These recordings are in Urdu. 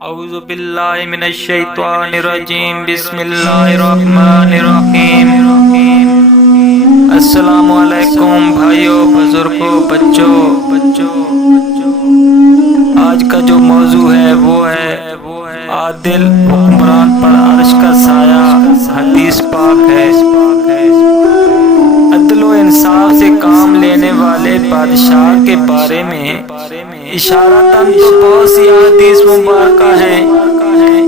اعوذ باللہ من الشیطان الرجیم بسم اللہ الرحمن الرحیم۔ السلام علیکم بھائیوں، بزرگوں، بچوں۔ آج کا جو موضوع ہے وہ ہے عادل حکمران پر عرش کا سایہ۔ حدیث پاک ہے، عدل و انصاف سے کام لینے والے بادشاہ کے بارے میں اشارتاً تو بہت سی حدیث مبارکہ ہیں،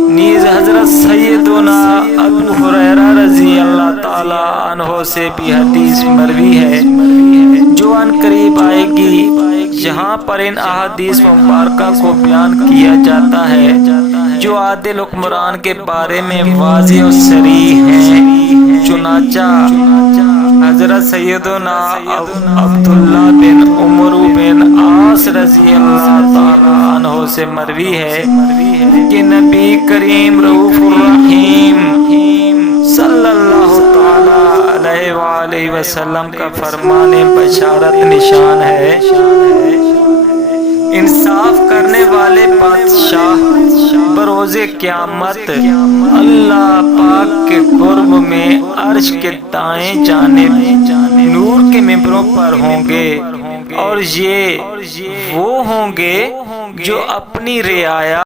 نیز حضرت سیدنا ابو ہریرہ رضی اللہ تعالی عنہ سے بھی حدیث مروی ہے جو ان قریب آئے گی، جہاں پر ان احادیث مبارکہ کو بیان کیا جاتا ہے جو عادل حکمران کے بارے میں واضح و صریح ہیں۔ چنانچہ حضرت سیدنا عبداللہ بن عمرو بن عاص رضی اللہ تعالی عنہ سے مروی ہے کہ نبی کریم رؤوف الرحیم صلی اللہ تعالی علیہ وآلہ وسلم کا فرمان بشارت نشان ہے، انصاف کرنے والے بادشاہ بروز قیامت اللہ پاک کے قرب میں عرش کے دائیں جانب نور کے ممبروں پر ہوں گے، اور یہ وہ ہوں گے جو اپنی رعایا